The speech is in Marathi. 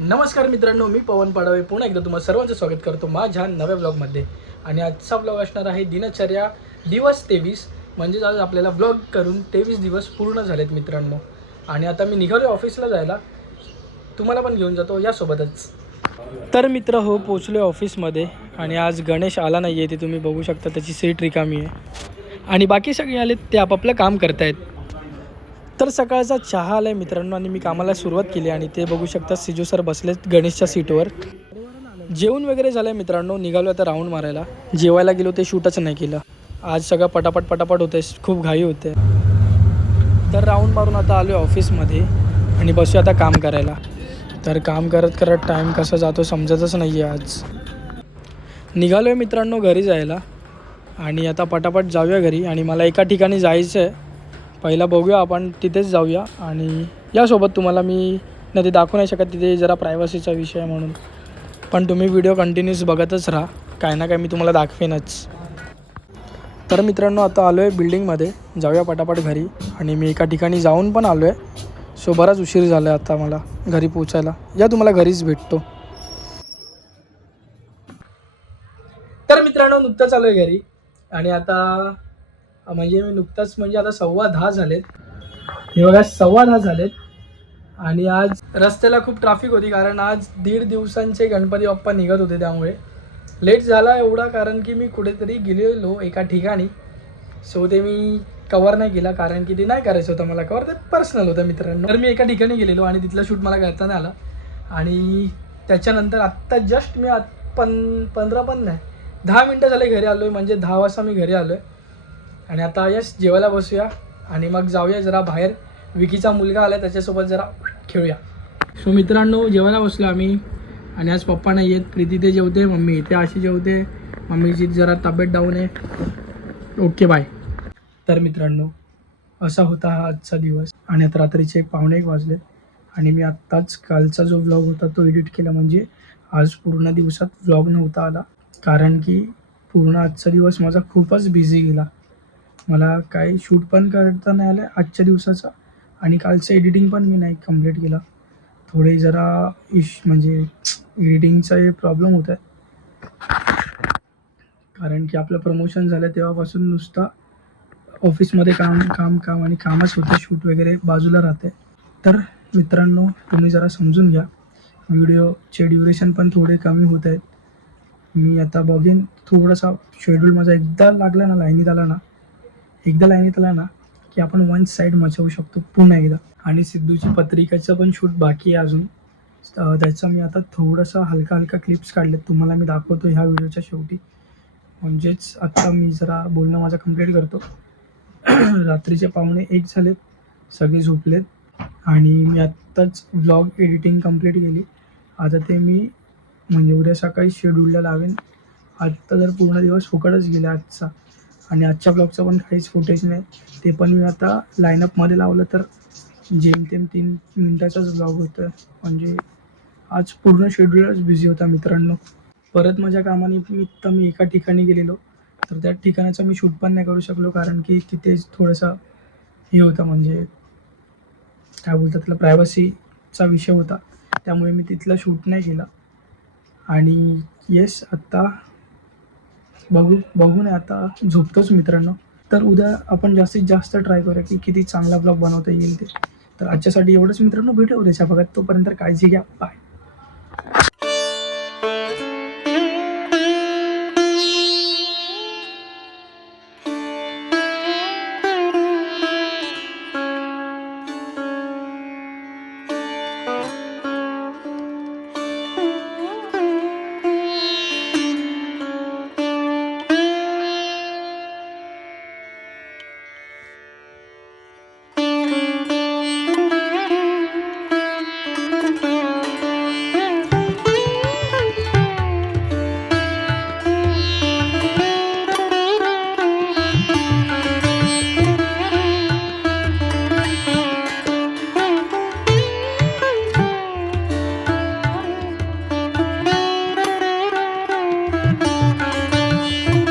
नमस्कार मित्रांनो, मी पवन पाडवे पुन्हा एकदा तुम्हाला सर्वांचं स्वागत करतो माझ्या नव्या ब्लॉगमध्ये. आणि आजचा ब्लॉग असणार आहे दिनचर्या दिवस 23. म्हणजेच आज आपल्याला ब्लॉग करून 23 दिवस पूर्ण झालेत मित्रांनो. आणि आता मी निघालो ऑफिसला जायला, तुम्हाला पण घेऊन जातो यासोबतच. तर मित्र हो, पोचलो ऑफिसमध्ये. आणि आज गणेश आला नाही आहे, ते तुम्ही बघू शकता, त्याची सीट रिकामी आहे. आणि बाकी सगळे आलेत, ते आपापलं काम करतायत. तर सकाळचा चहा आला आहे मित्रांनो, आणि मी कामाला सुरुवात केली. आणि ते बघू शकता, सिजू सर बसलेत गणेशच्या सीटवर. जेवण वगैरे झालं आहे मित्रांनो, निघालो आता राऊंड मारायला. जेवायला गेलो ते शूटच नाही केलं. आज सगळं पटापट होते, खूप घाई होते. तर राऊंड मारून आता आलो आहे ऑफिसमध्ये आणि बसू आता काम करायला. तर काम करत टाईम कसा जातो समजतच नाही आहे. आज निघालो आहे मित्रांनो घरी जायला, आणि आता पटापट जाऊया घरी. आणि मला एका ठिकाणी जायचं आहे, पहिला बघूया आपण तिथेच जाऊया. आणि यासोबत तुम्हाला मी नाही ते दाखवू नाही शकत, तिथे जरा प्रायव्हसीचा विषय म्हणून. पण तुम्ही व्हिडिओ कंटिन्यूस बघतच राहा, काय ना काय मी तुम्हाला दाखवेनच. तर मित्रांनो आता आलो आहे बिल्डिंगमध्ये, जाऊया पटापट घरी. आणि मी एका ठिकाणी जाऊन पण आलो आहे, सो बराच उशीर झाला आहे आता मला घरी पोचायला. या तुम्हाला घरीच भेटतो. तर मित्रांनो नुकताच आलो आहे घरी. आणि आता म्हणजे मी नुकताच म्हणजे आता 10:15 झालेत. हे बघा 10:15 झालेत. आणि आज रस्त्याला खूप ट्रॅफिक होती, कारण आज 1.5 दिवसांचे गणपती बाप्पा निघत होते. त्यामुळे लेट झाला एवढा, कारण की मी कुठेतरी गेलेलो एका ठिकाणी. सो ते मी कवर नाही केला, कारण की ते नाही करायचं होतं मला कवर, ते पर्सनल होतं मित्रांनो. तर मी एका ठिकाणी गेलेलो आणि तिथलं शूट मला करता नाही आला. आणि त्याच्यानंतर आत्ता जस्ट मी 15 पण नाही 10 मिनटं झाले घरी आलो आहे. म्हणजे 10 वाजता मी घरी आलो आहे. आणि आता यस जेवायला बसूया आणि मग जाऊया जरा बाहेर. विकीचा मुलगा आला, त्याच्यासोबत जरा खेळूया. सो मित्रांनो जेवायला बसलो आम्ही. आणि आज पप्पा नाही आहेत, प्रीती ते जेवते, मम्मी इथे अशी जेवते. मम्मीची जरा तब्येत डाऊन आहे. Okay bye. तर मित्रांनो असा होता हा आजचा दिवस. आणि आता रात्रीचे 1:45 वाजले. आणि मी आत्ताच कालचा जो व्लॉग होता तो एडिट केला. म्हणजे आज पूर्ण दिवसात व्लॉग नव्हता आला, कारण की पूर्ण आजचा दिवस माझा खूपच बिझी गेला. मला काही शूट पण करता नाही आलं आजच्या दिवसाचा. आणि कालचं एडिटिंग पण मी नाही कंप्लीट केला. थोडे जरा म्हणजे एडिटिंगचा प्रॉब्लेम होत आहे, कारण की आपलं प्रमोशन झालं तेव्हापासून नुसता ऑफिसमध्ये काम काम काम आणि कामच होतं. शूट वगैरे बाजूला राहते. तर मित्रांनो तुम्ही जरा समजून घ्या, व्हिडिओचे ड्युरेशन पण थोडे कमी होत आहेत. मी आता बघेन थोडासा शेड्यूल माझा एकदा लाईनीत आला ना की आपण वन साईड मचवू शकतो पुन्हा एकदा. आणि सिद्धूची पत्रिकेचं पण शूट बाकी आहे अजून. त्याचा मी आता थोडासा हलका क्लिप्स काढलेत, तुम्हाला मी दाखवतो ह्या व्हिडिओच्या शेवटी. म्हणजेच आत्ता मी जरा बोलणं माझं कंप्लीट करतो. रात्रीचे 1:45 झालेत, सगळे झोपलेत. आणि मी आत्ताच व्लॉग एडिटिंग कंप्लीट केली. आता ते मी म्हणजे उद्या सकाळी शेड्यूलला लावेन. आत्ता जर पूर्ण दिवस फुकटच गेला आजचा. आणि आजच्या ब्लॉगचं पण काहीच फुटेज नाही, ते पण मी आता लाईनअपमध्ये लावलं तर जेमतेम 3 मिनटाचाच ब्लॉग होतं. म्हणजे आज पूर्ण शेड्यूलच बिझी होता मित्रांनो. परत माझ्या कामानिमित्त मी एका ठिकाणी गेलेलो, तर त्या ठिकाणाचा मी शूट पण नाही करू शकलो, कारण की तिथेच थोडंसं हे होतं, म्हणजे काय बोलतात त्याला, प्रायव्हसीचा विषय होता. त्यामुळे मी तिथलं शूट नाही केलं. आणि येस आत्ता बघून आता झोपतोच मित्रांनो. तर उद्या आपण जास्तीत जास्त ट्राय करूया की किती चांगला ब्लॉग बनवता येईल ते. तर आजच्यासाठी एवढंच मित्रांनो, भेटूया उद्याच्या भागात. तोपर्यंत काळजी घ्या, बाय.